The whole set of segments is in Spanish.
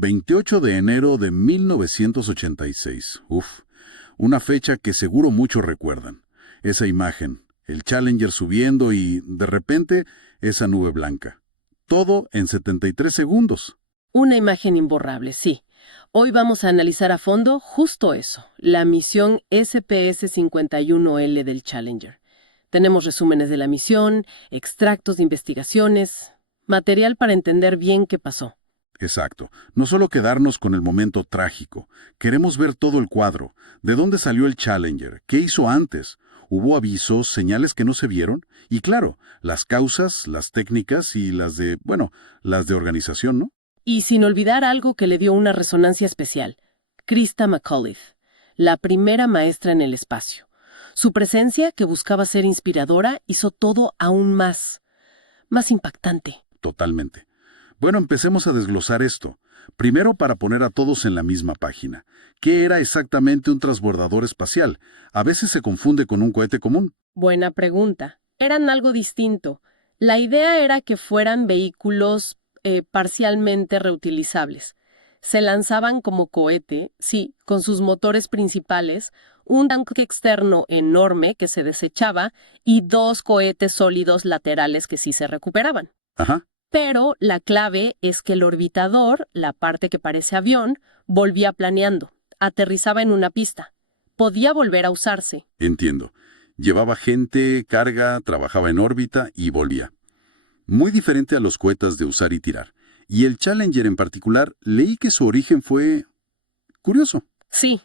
28 de enero de 1986. Uf, una fecha que seguro muchos recuerdan. Esa imagen, el Challenger subiendo y, de repente, esa nube blanca. Todo en 73 segundos. Una imagen imborrable, sí. Hoy vamos a analizar a fondo justo eso, la misión SPS-51L del Challenger. Tenemos resúmenes de la misión, extractos de investigaciones, material para entender bien qué pasó. Exacto. No solo quedarnos con el momento trágico. Queremos ver todo el cuadro. ¿De dónde salió el Challenger? ¿Qué hizo antes? ¿Hubo avisos, señales que no se vieron? Y claro, las causas, las técnicas y las de organización, ¿no? Y sin olvidar algo que le dio una resonancia especial, Christa McAuliffe, la primera maestra en el espacio. Su presencia, que buscaba ser inspiradora, hizo todo aún más impactante. Totalmente. Bueno, empecemos a desglosar esto. Primero, para poner a todos en la misma página. ¿Qué era exactamente un transbordador espacial? A veces se confunde con un cohete común. Buena pregunta. Eran algo distinto. La idea era que fueran vehículos parcialmente reutilizables. Se lanzaban como cohete, sí, con sus motores principales, un tanque externo enorme que se desechaba y 2 cohetes sólidos laterales que sí se recuperaban. Ajá. Pero la clave es que el orbitador, la parte que parece avión, volvía planeando, aterrizaba en una pista. Podía volver a usarse. Entiendo. Llevaba gente, carga, trabajaba en órbita y volvía. Muy diferente a los cohetes de usar y tirar. Y el Challenger en particular, leí que su origen fue curioso. Sí,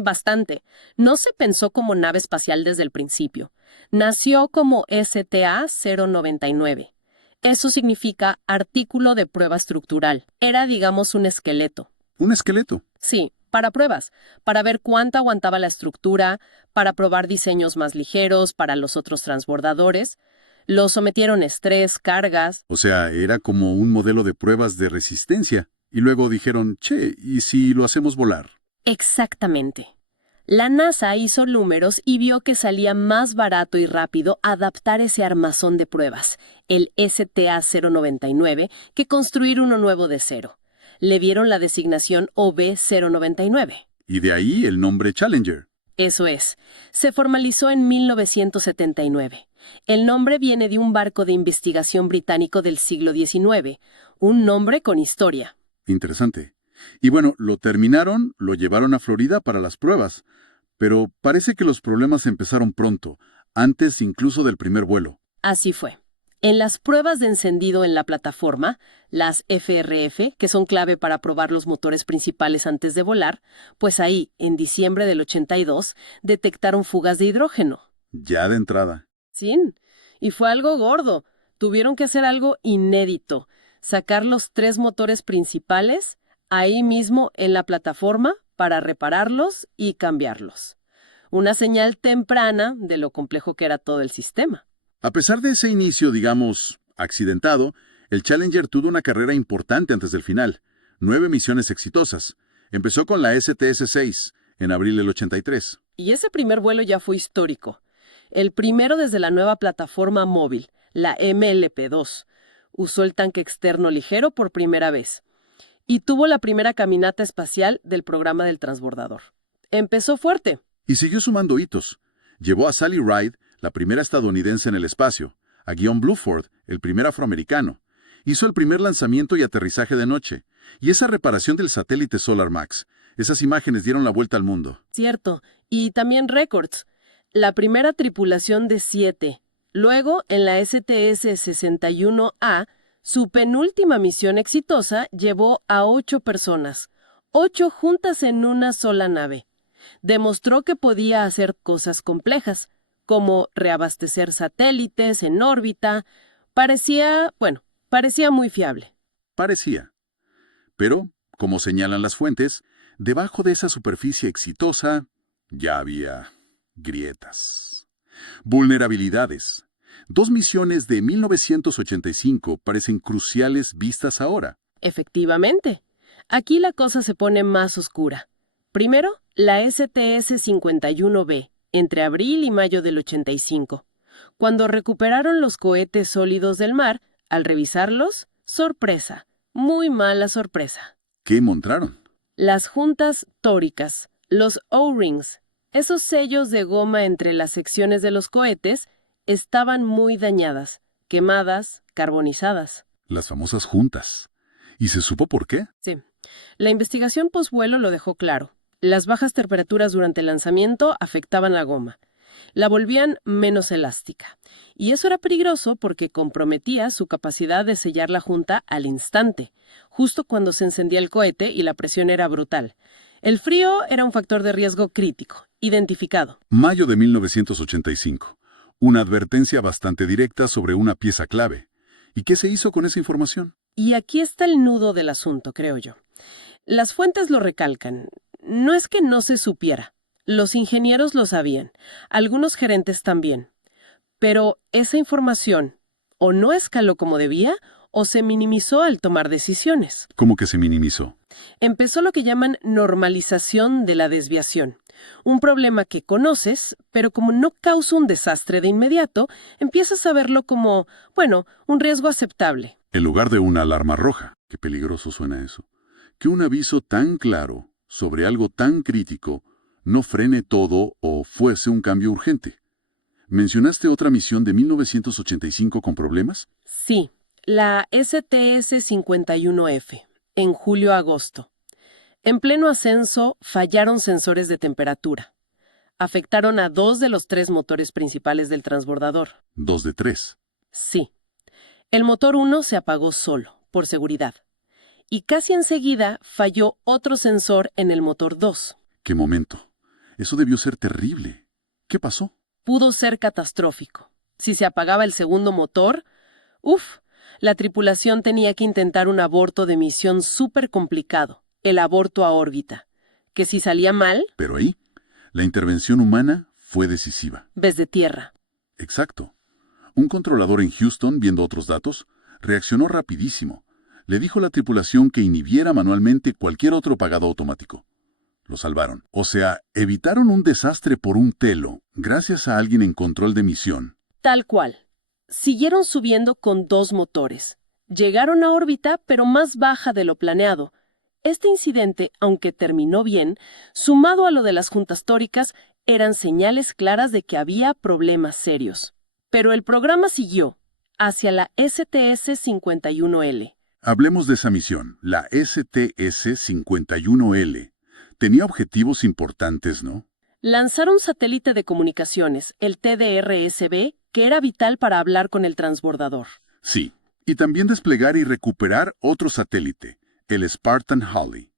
bastante. No se pensó como nave espacial desde el principio. Nació como STA-099. Eso significa artículo de prueba estructural. Era, digamos, un esqueleto. Un esqueleto. Sí, para pruebas, para ver cuánto aguantaba la estructura, para probar diseños más ligeros para los otros transbordadores. Lo sometieron a estrés, cargas. O sea, era como un modelo de pruebas de resistencia. Y luego dijeron, che, ¿y si lo hacemos volar? Exactamente. La NASA hizo números y vio que salía más barato y rápido adaptar ese armazón de pruebas, el STA-099, que construir uno nuevo de cero. Le dieron la designación OB-099. Y de ahí el nombre Challenger. Eso es. Se formalizó en 1979. El nombre viene de un barco de investigación británico del siglo XIX, un nombre con historia. Interesante. Y bueno, lo terminaron, lo llevaron a Florida para las pruebas, pero parece que los problemas empezaron pronto, antes incluso del primer vuelo. Así fue. En las pruebas de encendido en la plataforma, las FRF, que son clave para probar los motores principales antes de volar, pues ahí, en diciembre del 82, detectaron fugas de hidrógeno. Ya de entrada. Sí, y fue algo gordo. Tuvieron que hacer algo inédito, sacar los 3 motores principales ahí mismo en la plataforma para repararlos y cambiarlos. Una señal temprana de lo complejo que era todo el sistema. A pesar de ese inicio, digamos, accidentado, el Challenger tuvo una carrera importante antes del final. 9 misiones exitosas. Empezó con la STS-6, en abril del 83. Y ese primer vuelo ya fue histórico. El primero desde la nueva plataforma móvil, la MLP-2. Usó el tanque externo ligero por primera vez. Y tuvo la primera caminata espacial del programa del transbordador. Empezó fuerte. Y siguió sumando hitos. Llevó a Sally Ride, la primera estadounidense en el espacio, a Guion Bluford, el primer afroamericano. Hizo el primer lanzamiento y aterrizaje de noche. Y esa reparación del satélite Solar Max. Esas imágenes dieron la vuelta al mundo. Cierto. Y también récords. La primera tripulación de 7. Luego, en la STS-61A, su penúltima misión exitosa llevó a 8 personas. 8 juntas en una sola nave. Demostró que podía hacer cosas complejas, como reabastecer satélites en órbita. Parecía muy fiable. Parecía. Pero, como señalan las fuentes, debajo de esa superficie exitosa ya había grietas, vulnerabilidades. 2 misiones de 1985 parecen cruciales vistas ahora. Efectivamente. Aquí la cosa se pone más oscura. Primero, la STS-51B, entre abril y mayo del 85. Cuando recuperaron los cohetes sólidos del mar, al revisarlos, sorpresa, muy mala sorpresa. ¿Qué encontraron? Las juntas tóricas, los O-rings, esos sellos de goma entre las secciones de los cohetes, estaban muy dañadas, quemadas, carbonizadas. Las famosas juntas. ¿Y se supo por qué? Sí. La investigación posvuelo lo dejó claro. Las bajas temperaturas durante el lanzamiento afectaban la goma. La volvían menos elástica. Y eso era peligroso porque comprometía su capacidad de sellar la junta al instante, justo cuando se encendía el cohete y la presión era brutal. El frío era un factor de riesgo crítico, identificado. Mayo de 1985. Una advertencia bastante directa sobre una pieza clave. ¿Y qué se hizo con esa información? Y aquí está el nudo del asunto, creo yo. Las fuentes lo recalcan. No es que no se supiera. Los ingenieros lo sabían, algunos gerentes también. Pero esa información o no escaló como debía o se minimizó al tomar decisiones. ¿Cómo que se minimizó? Empezó lo que llaman normalización de la desviación. Un problema que conoces, pero como no causa un desastre de inmediato, empiezas a verlo como, bueno, un riesgo aceptable. En lugar de una alarma roja. Qué peligroso suena eso. Que un aviso tan claro sobre algo tan crítico no frene todo o fuese un cambio urgente. ¿Mencionaste otra misión de 1985 con problemas? Sí, la STS-51F, en julio-agosto. En pleno ascenso, fallaron sensores de temperatura. Afectaron a 2 de los 3 motores principales del transbordador. 2 de 3. Sí. El motor 1 se apagó solo, por seguridad. Y casi enseguida falló otro sensor en el motor 2. ¡Qué momento! Eso debió ser terrible. ¿Qué pasó? Pudo ser catastrófico. Si se apagaba el segundo motor, la tripulación tenía que intentar un aborto de misión súper complicado, el aborto a órbita, que si salía mal... Pero ahí, la intervención humana fue decisiva. Desde tierra. Exacto. Un controlador en Houston, viendo otros datos, reaccionó rapidísimo. Le dijo a la tripulación que inhibiera manualmente cualquier otro apagado automático. Lo salvaron. O sea, evitaron un desastre por un telo, gracias a alguien en control de misión. Tal cual. Siguieron subiendo con 2 motores. Llegaron a órbita, pero más baja de lo planeado. Este incidente, aunque terminó bien, sumado a lo de las juntas tóricas, eran señales claras de que había problemas serios. Pero el programa siguió, hacia la STS-51L. Hablemos de esa misión, la STS-51L. Tenía objetivos importantes, ¿no? Lanzar un satélite de comunicaciones, el TDRSB, que era vital para hablar con el transbordador. Sí, y también desplegar y recuperar otro satélite, el Spartan Halley.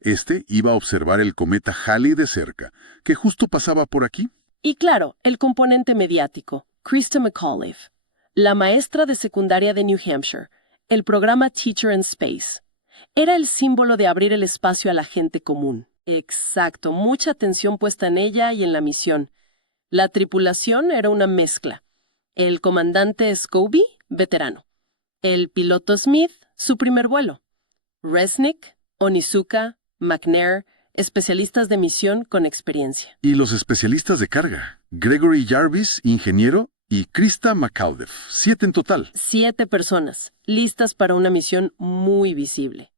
Este iba a observar el cometa Halley de cerca, que justo pasaba por aquí. Y claro, el componente mediático, Krista McAuliffe, la maestra de secundaria de New Hampshire, el programa Teacher in Space. Era el símbolo de abrir el espacio a la gente común. Exacto, mucha atención puesta en ella y en la misión. La tripulación era una mezcla. El comandante Scobie, veterano. El piloto Smith, su primer vuelo. Resnick, Onizuka, McNair, especialistas de misión con experiencia. Y los especialistas de carga, Gregory Jarvis, ingeniero, y Krista McAuliffe, 7 en total. 7 personas, listas para una misión muy visible.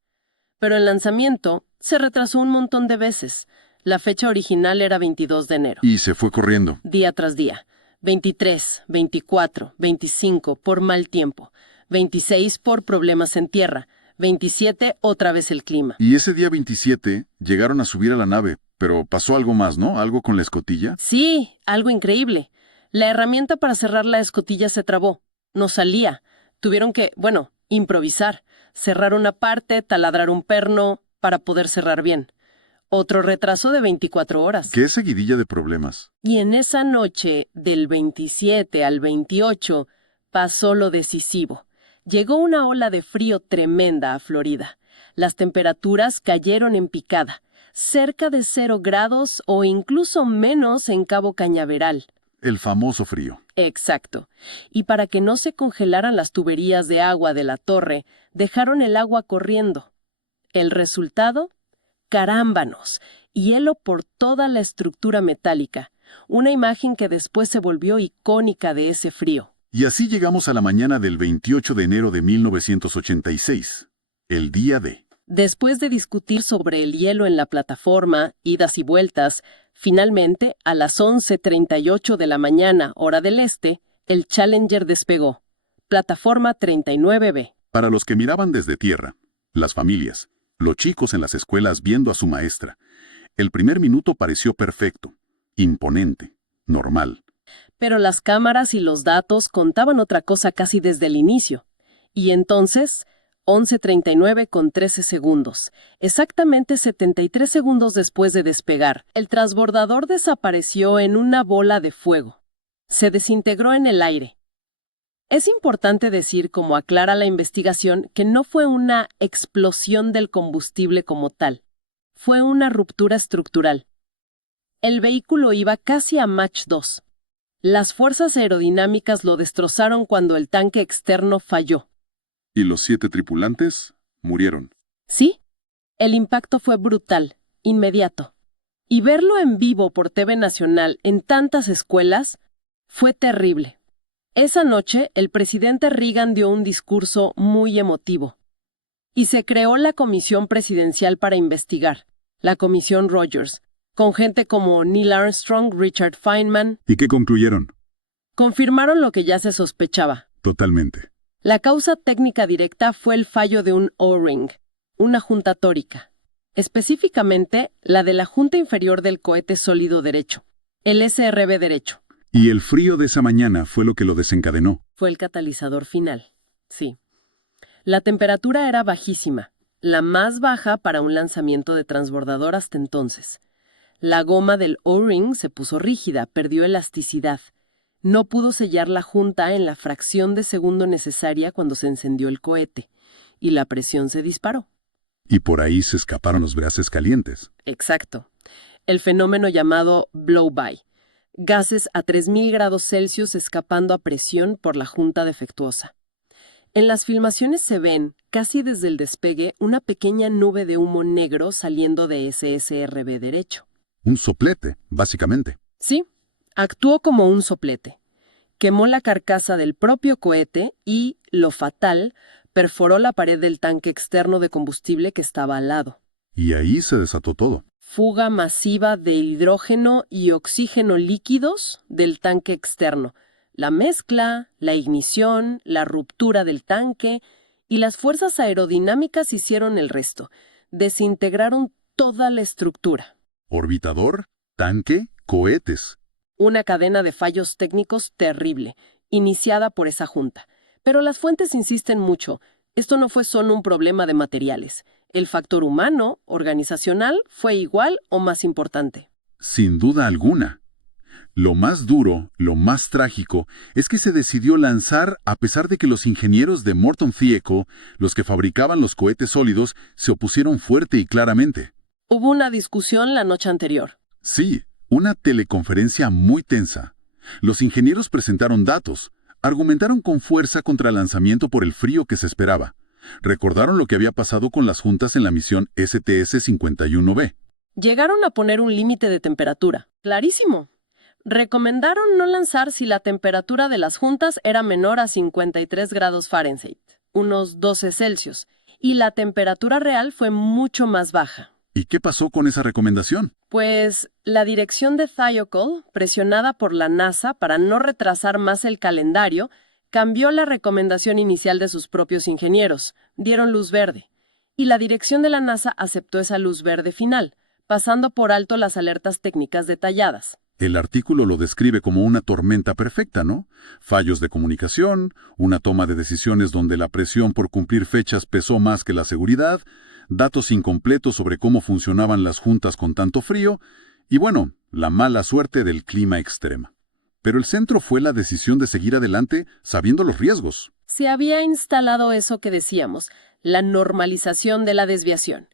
Pero el lanzamiento se retrasó un montón de veces. La fecha original era 22 de enero. Y se fue corriendo. Día tras día. 23, 24, 25 por mal tiempo. 26 por problemas en tierra. 27 otra vez el clima. Y ese día 27 llegaron a subir a la nave, pero pasó algo más, ¿no? ¿Algo con la escotilla? Sí, algo increíble. La herramienta para cerrar la escotilla se trabó. No salía. Tuvieron que, improvisar. Cerrar una parte, taladrar un perno, para poder cerrar bien. Otro retraso de 24 horas. ¡Qué seguidilla de problemas! Y en esa noche, del 27 al 28, pasó lo decisivo. Llegó una ola de frío tremenda a Florida. Las temperaturas cayeron en picada, cerca de 0 grados o incluso menos en Cabo Cañaveral. El famoso frío. Exacto. Y para que no se congelaran las tuberías de agua de la torre, dejaron el agua corriendo. El resultado, carámbanos, hielo por toda la estructura metálica, una imagen que después se volvió icónica de ese frío. Y así llegamos a la mañana del 28 de enero de 1986, el día D. Después de discutir sobre el hielo en la plataforma, idas y vueltas, finalmente, a las 11:38 de la mañana, hora del este, el Challenger despegó. Plataforma 39B. Para los que miraban desde tierra, las familias, los chicos en las escuelas viendo a su maestra, el primer minuto pareció perfecto, imponente, normal. Pero las cámaras y los datos contaban otra cosa casi desde el inicio. Y entonces, 11:39 con 13 segundos, exactamente 73 segundos después de despegar, el transbordador desapareció en una bola de fuego. Se desintegró en el aire. Es importante decir, como aclara la investigación, que no fue una explosión del combustible como tal. Fue una ruptura estructural. El vehículo iba casi a Mach 2. Las fuerzas aerodinámicas lo destrozaron cuando el tanque externo falló. ¿Y los 7 tripulantes murieron? Sí, el impacto fue brutal, inmediato. Y verlo en vivo por TV Nacional en tantas escuelas fue terrible. Esa noche, el presidente Reagan dio un discurso muy emotivo. Y se creó la comisión presidencial para investigar, la Comisión Rogers, con gente como Neil Armstrong, Richard Feynman. ¿Y qué concluyeron? Confirmaron lo que ya se sospechaba. Totalmente. La causa técnica directa fue el fallo de un O-ring, una junta tórica. Específicamente, la de la junta inferior del cohete sólido derecho, el SRB derecho. Y el frío de esa mañana fue lo que lo desencadenó. Fue el catalizador final. Sí. La temperatura era bajísima, la más baja para un lanzamiento de transbordador hasta entonces. La goma del O-ring se puso rígida, perdió elasticidad. No pudo sellar la junta en la fracción de segundo necesaria cuando se encendió el cohete, y la presión se disparó. Y por ahí se escaparon los gases calientes. Exacto. El fenómeno llamado blow-by. Gases a 3000 grados Celsius escapando a presión por la junta defectuosa. En las filmaciones se ven, casi desde el despegue, una pequeña nube de humo negro saliendo de ese SRB derecho. Un soplete, básicamente. Sí, actuó como un soplete. Quemó la carcasa del propio cohete y, lo fatal, perforó la pared del tanque externo de combustible que estaba al lado. Y ahí se desató todo. Fuga masiva de hidrógeno y oxígeno líquidos del tanque externo. La mezcla, la ignición, la ruptura del tanque y las fuerzas aerodinámicas hicieron el resto. Desintegraron toda la estructura. Orbitador, tanque, cohetes. Una cadena de fallos técnicos terrible, iniciada por esa junta. Pero las fuentes insisten mucho. Esto no fue solo un problema de materiales. El factor humano, organizacional, fue igual o más importante. Sin duda alguna. Lo más duro, lo más trágico, es que se decidió lanzar a pesar de que los ingenieros de Morton Vehicle, los que fabricaban los cohetes sólidos, se opusieron fuerte y claramente. Hubo una discusión la noche anterior. Sí, una teleconferencia muy tensa. Los ingenieros presentaron datos, argumentaron con fuerza contra el lanzamiento por el frío que se esperaba. Recordaron lo que había pasado con las juntas en la misión STS-51B. Llegaron a poner un límite de temperatura. Clarísimo. Recomendaron no lanzar si la temperatura de las juntas era menor a 53 grados Fahrenheit, unos 12 Celsius, y la temperatura real fue mucho más baja. ¿Y qué pasó con esa recomendación? Pues la dirección de Thiokol, presionada por la NASA para no retrasar más el calendario, cambió la recomendación inicial de sus propios ingenieros, dieron luz verde, y la dirección de la NASA aceptó esa luz verde final, pasando por alto las alertas técnicas detalladas. El artículo lo describe como una tormenta perfecta, ¿no? Fallos de comunicación, una toma de decisiones donde la presión por cumplir fechas pesó más que la seguridad, datos incompletos sobre cómo funcionaban las juntas con tanto frío, y bueno, la mala suerte del clima extremo. Pero el centro fue la decisión de seguir adelante sabiendo los riesgos. Se había instalado eso que decíamos, la normalización de la desviación.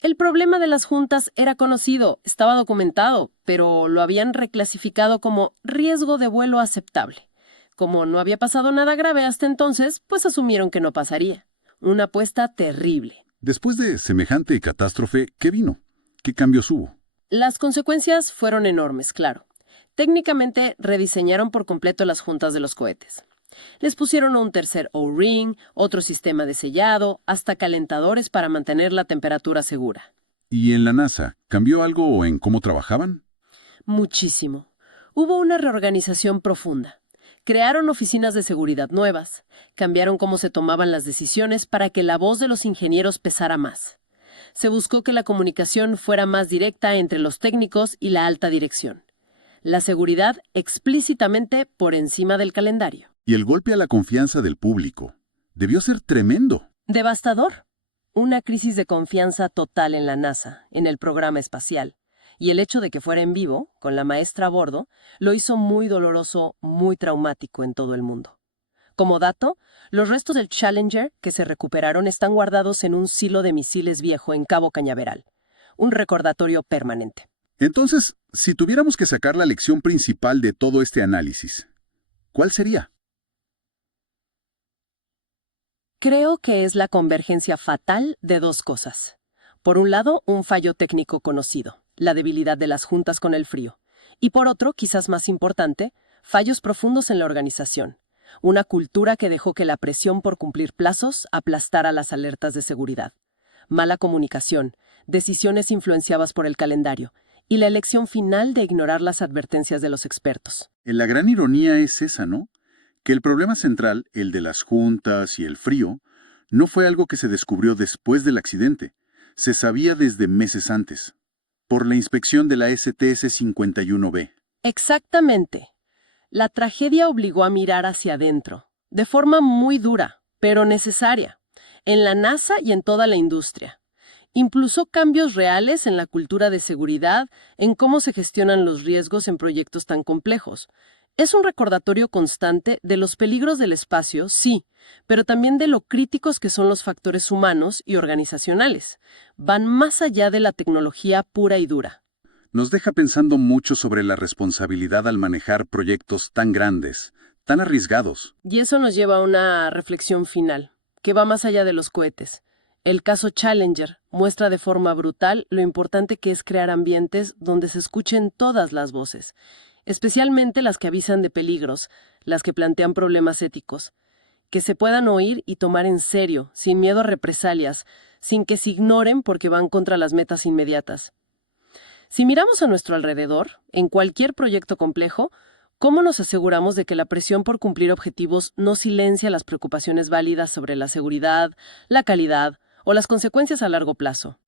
El problema de las juntas era conocido, estaba documentado, pero lo habían reclasificado como riesgo de vuelo aceptable. Como no había pasado nada grave hasta entonces, pues asumieron que no pasaría. Una apuesta terrible. Después de semejante catástrofe, ¿qué vino? ¿Qué cambios hubo? Las consecuencias fueron enormes, claro. Técnicamente rediseñaron por completo las juntas de los cohetes. Les pusieron un tercer O-ring, otro sistema de sellado, hasta calentadores para mantener la temperatura segura. ¿Y en la NASA cambió algo en cómo trabajaban? Muchísimo. Hubo una reorganización profunda. Crearon oficinas de seguridad nuevas, cambiaron cómo se tomaban las decisiones para que la voz de los ingenieros pesara más. Se buscó que la comunicación fuera más directa entre los técnicos y la alta dirección. La seguridad explícitamente por encima del calendario. Y el golpe a la confianza del público debió ser tremendo. Devastador. Una crisis de confianza total en la NASA, en el programa espacial. Y el hecho de que fuera en vivo, con la maestra a bordo, lo hizo muy doloroso, muy traumático en todo el mundo. Como dato, los restos del Challenger que se recuperaron están guardados en un silo de misiles viejo en Cabo Cañaveral. Un recordatorio permanente. Entonces, si tuviéramos que sacar la lección principal de todo este análisis, ¿cuál sería? Creo que es la convergencia fatal de dos cosas. Por un lado, un fallo técnico conocido, la debilidad de las juntas con el frío. Y por otro, quizás más importante, fallos profundos en la organización. Una cultura que dejó que la presión por cumplir plazos aplastara las alertas de seguridad. Mala comunicación, decisiones influenciadas por el calendario y la elección final de ignorar las advertencias de los expertos. La gran ironía es esa, ¿no? Que el problema central, el de las juntas y el frío, no fue algo que se descubrió después del accidente. Se sabía desde meses antes, por la inspección de la STS-51B. Exactamente. La tragedia obligó a mirar hacia adentro, de forma muy dura, pero necesaria, en la NASA y en toda la industria. Impulsó cambios reales en la cultura de seguridad, en cómo se gestionan los riesgos en proyectos tan complejos. Es un recordatorio constante de los peligros del espacio, sí, pero también de lo críticos que son los factores humanos y organizacionales. Van más allá de la tecnología pura y dura. Nos deja pensando mucho sobre la responsabilidad al manejar proyectos tan grandes, tan arriesgados. Y eso nos lleva a una reflexión final, que va más allá de los cohetes. El caso Challenger muestra de forma brutal lo importante que es crear ambientes donde se escuchen todas las voces, especialmente las que avisan de peligros, las que plantean problemas éticos, que se puedan oír y tomar en serio, sin miedo a represalias, sin que se ignoren porque van contra las metas inmediatas. Si miramos a nuestro alrededor, en cualquier proyecto complejo, ¿cómo nos aseguramos de que la presión por cumplir objetivos no silencia las preocupaciones válidas sobre la seguridad, la calidad o las consecuencias a largo plazo?